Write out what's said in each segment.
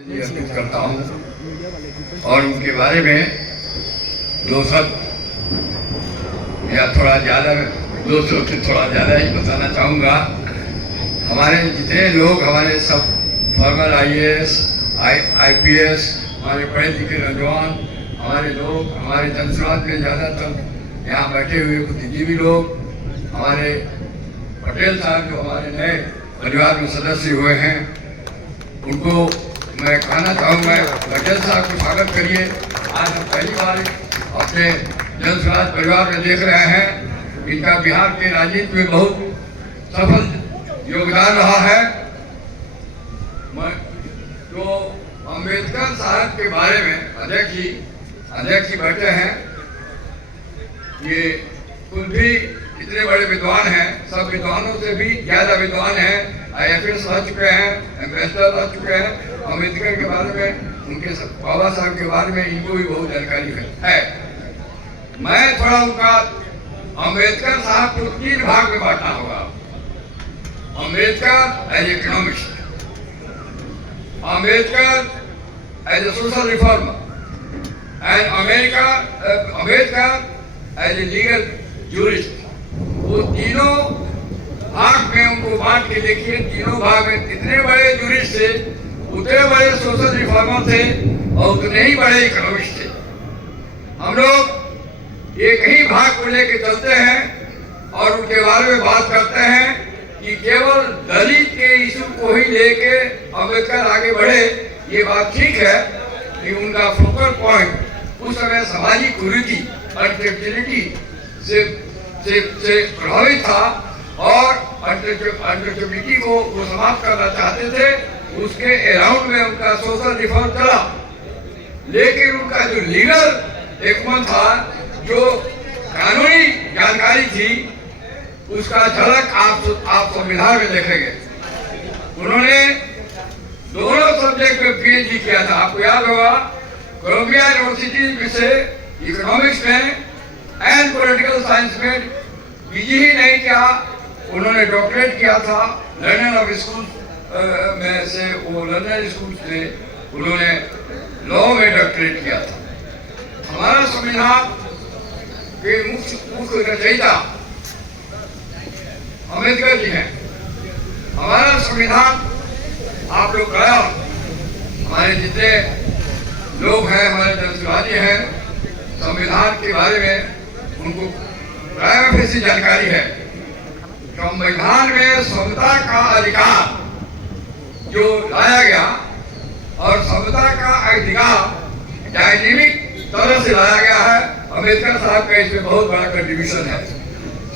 अर्पित करता हूँ और उनके बारे में दो शब्द या थोड़ा ज़्यादा, दो शब्द से थोड़ा ज़्यादा ही बताना चाहूँगा। हमारे जितने लोग, हमारे सब फॉर्मर IAS, IPS, हमारे पढ़े लिखे नौजवान, हमारे लोग, हमारे जनसमाज में ज़्यादातर यहाँ बैठे हुए बुद्धिजीवी लोग, हमारे पटेल साहब जो हमारे नए परिवार में सदस्य हुए हैं, उनको मैं कहना चाहूँगा, पटेल साहब को स्वागत करिए। आज हम पहली बार अपने जनसमाज परिवार में देख रहे हैं। इनका बिहार के राजनीति में बहुत सफल योगदान रहा है। तो अम्बेडकर साहब के बारे में अध्यक्ष जी बैठे हैं। ये कुल भी इतने बड़े विद्वान हैं, सब विद्वानों से भी ज़्यादा विद्वान हैं। IFS रह चुके हैं, एम्बेसडर रह चुके हैं। अम्बेडकर के बारे में, उनके बाबा साहब के बारे में इनको भी बहुत जानकारी है। मैं थोड़ा उनका अम्बेडकर साहब को 3 भाग में बांटना होगा। Ambedkar as economist, Ambedkar as a social reformer and Ambedkar as a legal jurist. वो तीनों भाग में उनको बांट के देखिए। तीनों भाग में जितने बड़े जूरिस्ट थे, उतने बड़े सोशल रिफॉर्मर थे और उतने ही बड़े इकोनॉमिस्ट थे। हम लोग एक ही भाग को लेके चलते हैं और उनके बारे में बात करते हैं कि केवल दलित के इशू को ही लेके अम्बेडकर आगे बढ़े। ये बात ठीक है कि उनका फोकल पॉइंट उस समय सामाजिक कुरीति, अनटेक्टिलिटी से प्रभावित था और अनटेक्टिलिटी को वो समाप्त करना चाहते थे। उसके अराउंड में उनका सोशल रिफॉर्म चला, लेकिन उनका जो लीगल एकमत था, जो कानूनी जानकारी थी, उसका झलक आप संविधान में देखेंगे। उन्होंने दोनों सब्जेक्ट में PhD किया था। आपको याद होगा, कोलंबिया यूनिवर्सिटी से इकोनॉमिक्स में एंड पॉलिटिकल साइंस में PG ही नहीं किया, उन्होंने डॉक्टरेट किया था लंदन ऑफ स्कूल में से। वो लंदन स्कूल से उन्होंने लॉ में डॉक्टरेट किया था। हमारा संविधान के मुख्य रचयिता अम्बेडकर जी हैं। हमारा संविधान आप लोग का, हमारे जितने लोग हैं, हमारे जनसमाजी हैं, संविधान के बारे में उनको प्राय से जानकारी है। संविधान में समता का अधिकार जो लाया गया और समता का अधिकार डायनेमिक तरह से लाया गया है। अम्बेडकर साहब का इसमें बहुत बड़ा कंट्रीब्यूशन है।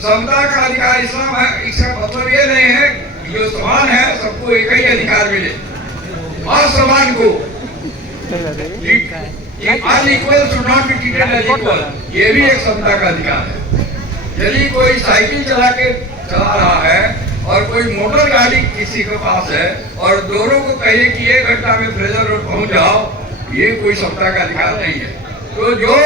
समता का अधिकार इस्लाम है। इसका मतलब ये नहीं है कि जो समान है सबको एक ही अधिकार मिले। असमान को unequal should not be treated as equal, ये भी एक समता का अधिकार है। यदि कोई साइकिल चला रहा है और कोई मोटर गाड़ी किसी के पास है और दोनों को कहिए कि 1 घंटा में फ्रेजर रोड पहुंच जाओ, ये कोई समता का अधिकार नहीं है। तो जो